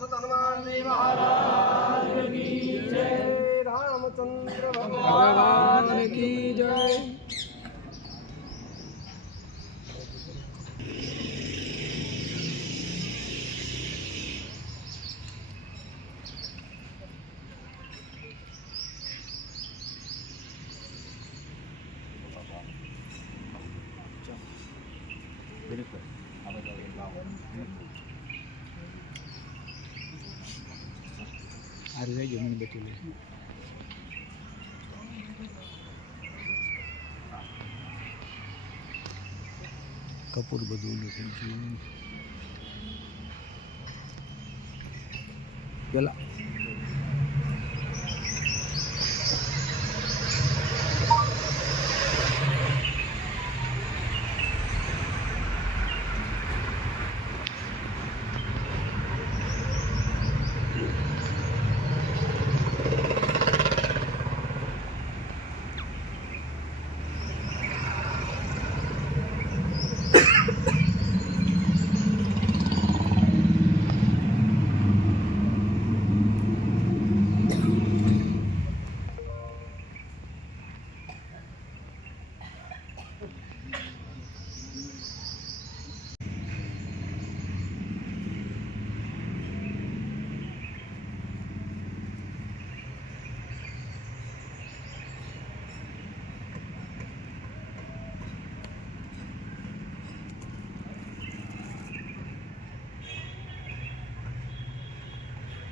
सत हनुमान जी महाराज की जय। रामचंद्र भगवान की जय। ada yang betul કપૂર બધું લખેલું છે પેલા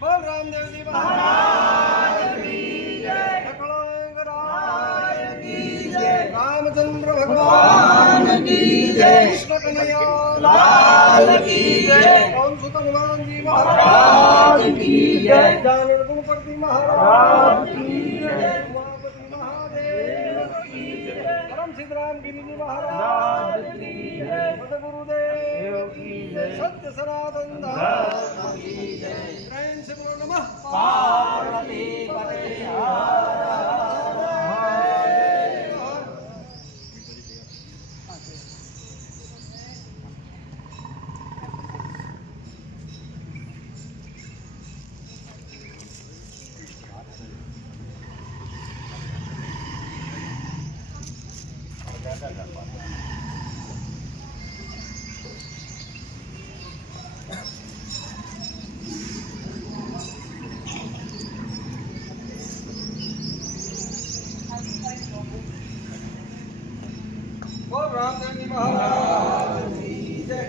बोल रामदेव जी महाराज की जय। राय की जय। रामचंद्र भगवान की जय। कृष्ण कन्हैया लाल की जय। कौन सुत हनुमान जी महाराज की जय। जानन गुणपति महाराज की जय। उमापति महादेव की जय। परम सिद्ध राम गिरि जी महाराज की जय। मद गुरुदेव की जय। सत्य सनातन धर्म की जय। नमः पार्वती पते बोल रामदेव जी महाराज की जय।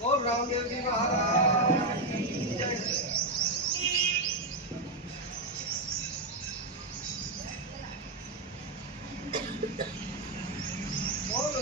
बोल रामदेव जी महाराज की जय। बोल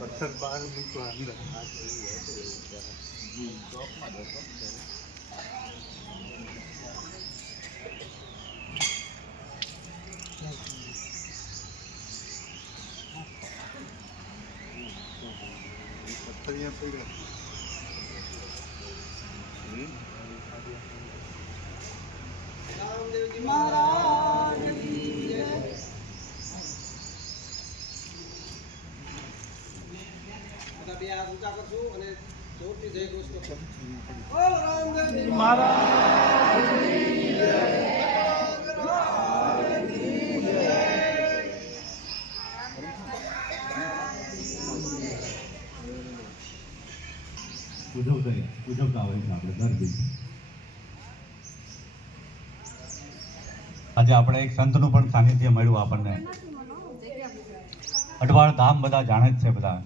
પથ્થર બહાર મૂકો અંદર રામદેવજી મહારાજ કી જય. બધા બે હાથ ઊંચા કરશું અને જોરથી જય ઘોષ કરશો. બોલ રામદેવજી મહારાજ કી જય. ઉજવતા હોય છે આપણે દર દિવસે. આજે આપણે એક સંતનું પણ સાનિધ્ય મળ્યું આપણને. અઢવાળ ધામ બધા જાણે જ છે બધા.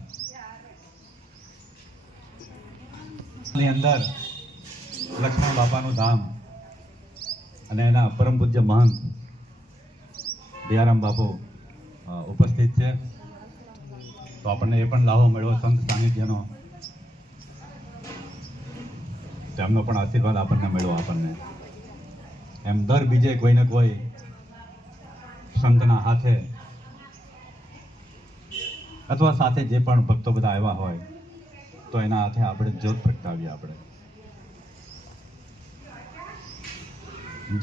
ની અંદર લક્ષ્મણ બાપાનું ધામ અને એના પરમ પૂજ્ય મહંત દયારામ બાપુ ઉપસ્થિત છે. તો આપણને એ પણ લાભો મળ્યો સંત સાનિધ્યનો. તેમનો પણ આશીર્વાદ આપણને મળ્યો. આપણને એમ દર બીજે કોઈ ને કોઈ સંતના હાથે અથવા સાથે જે પણ ભક્તો બધા આવ્યા હોય તો એના હાથે આપણે જ્યોત પ્રગટાવીએ. આપણે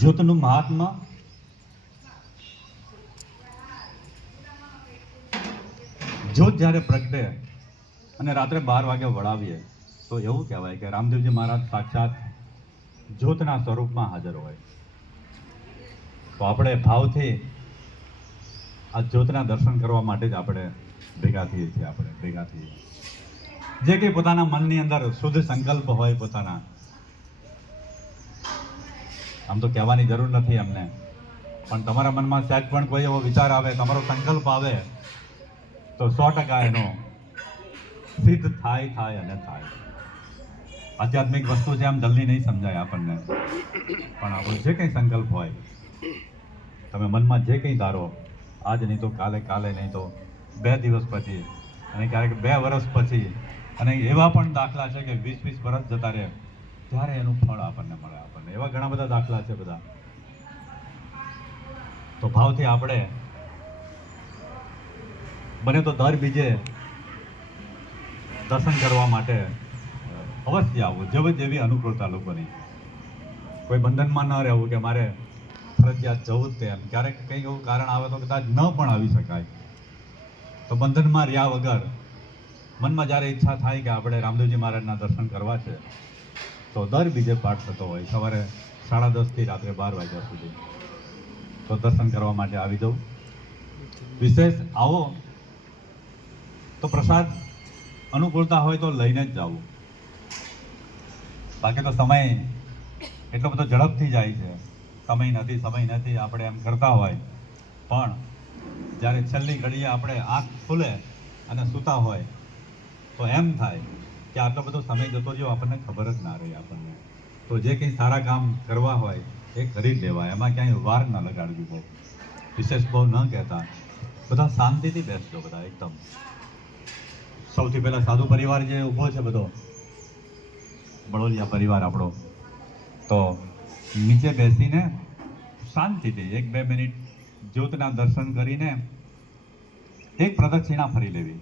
જ્યોતનું મહાત્મા જ્યોત જ્યારે પ્રગટે અને રાત્રે 12 વાગે વળાવીએ તો એવું કહેવાય કે રામદેવજી મહારાજ સાક્ષાત જ્યોતના સ્વરૂપમાં હાજર હોય. તો આપણે ભાવથી આ જ્યોતના દર્શન કરવા માટે જ આપણે ભેગા થઈએ છીએ. આપણે ભેગા થઈએ જે કંઈ પોતાના મનની અંદર શુદ્ધ સંકલ્પ હોય પોતાના, આમ તો કહેવાની જરૂર નથી અમને, પણ તમારા મનમાં સહેજ પણ કોઈ એવો વિચાર આવે, તમારો સંકલ્પ આવે તો 100% એનો સિદ્ધ થાય અને થાય. આધ્યાત્મિક વસ્તુ છે, આમ જલ્દી નહીં સમજાય આપણને, પણ આપણો જે કંઈ સંકલ્પ હોય, તમે મનમાં જે કંઈ ધારો, આજ નહીં તો કાલે, કાલે નહીં તો 2 દિવસ પછી, અને ક્યારેક 2 વર્ષ પછી, અને એવા પણ દાખલા છે કે 20-20 વર્ષ જતા રહે ત્યારે એનું ફળ આપણને મળે. આપણને એવા ઘણા બધા દાખલા છે બધા. તો ભાવથી આપણે બને તો દર બીજે દર્શન કરવા માટે અવશ્ય આવવું, જેવી અનુકૂળતા લોકોની. કોઈ બંધનમાં ન રહેવું કે મારે ફરજિયાત જવું જ તેમ. ક્યારેક કંઈક એવું કારણ આવે તો કદાચ ન પણ આવી શકાય, તો બંધનમાં રહ્યા વગર મનમાં જ્યારે ઈચ્છા થાય કે આપણે રામદેવજી મહારાજના દર્શન કરવા છે તો દર બીજે પાઠ થતો હોય સવારે 10:30 થી રાત્રે 12 વાગ્યા સુધી. તો દર્શન કરવા માટે આવી જવું. વિશેષ આવો તો પ્રસાદ અનુકૂળતા હોય તો લઈને જ જવું. બાકી તો સમય એટલો બધો ઝડપથી જાય છે. સમય નથી આપણે એમ કરતા હોય, પણ જ્યારે છેલ્લી ઘડીએ આપણે આંખ ખુલે અને સૂતા હોય તો એમ થાય કે આટલો બધો સમય જતો રહ્યો, આપણને ખબર જ ના રહી આપણને. તો જે કંઈ સારા કામ કરવા હોય એ કરી જ લેવાય. એમાં ક્યાંય વાર ન લગાડવી, બહુ વિશેષ બહુ ન કહેતા. બધા શાંતિથી બેસજો, બધા એકદમ. સૌથી પહેલા સાધુ પરિવાર જે ઊભો છે બધો, બળોલિયા પરિવાર આપણો, તો નીચે બેસીને શાંતિથી 1-2 મિનિટ જ્યોતના દર્શન કરીને એક પ્રદક્ષિણા ફરી લેવી.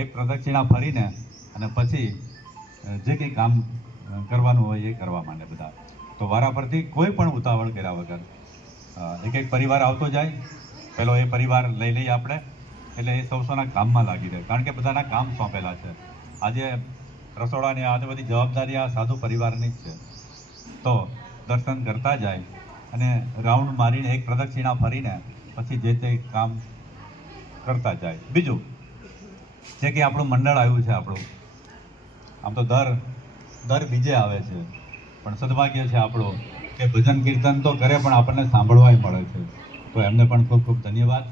એક પ્રદક્ષિણા ફરીને અને પછી જે કંઈ કામ કરવાનું હોય એ કરવા માંડે બધા. તો વારા પરથી કોઈ પણ ઉતાવળ કર્યા વગર એક પરિવાર આવતો જાય, પેલો એ પરિવાર લઈ લઈએ આપણે, એટલે એ સૌના કામમાં લાગી રહે. કારણ કે બધાના કામ સોંપેલા છે. આજે રસોડાની આ બધી જવાબદારી આ સાધુ પરિવારની જ છે. તો દર્શન કરતા જાય અને રાઉન્ડ મારીને એક પ્રદક્ષિણા ફરીને પછી જે તે કામ કરતા જાય. બીજું જે કે આપણું મંડળ આવ્યું છે, આપણું આમ તો દર બીજે આવે છે, પણ સદભાગ્ય છે આપણું કે ભજન કીર્તન તો કરે પણ આપણને સાંભળવાય મળે છે. તો એમને પણ ખૂબ ખૂબ ધન્યવાદ.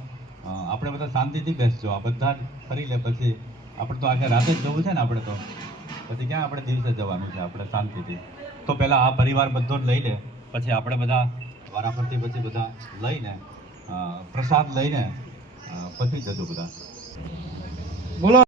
આપણે બધા શાંતિથી બેસજો. આ બધા ફરી લે પછી આપણે તો આખે રાતે જ જવું છે ને, આપણે તો પછી ક્યાં આપણે દિવસે જવાનું છે. આપણે શાંતિથી તો પહેલાં આ પરિવાર બધો જ લઈ લે, પછી આપણે બધા વારાફરતી પછી બધા લઈને પ્રસાદ લઈને પછી જજો બધા. બોલો.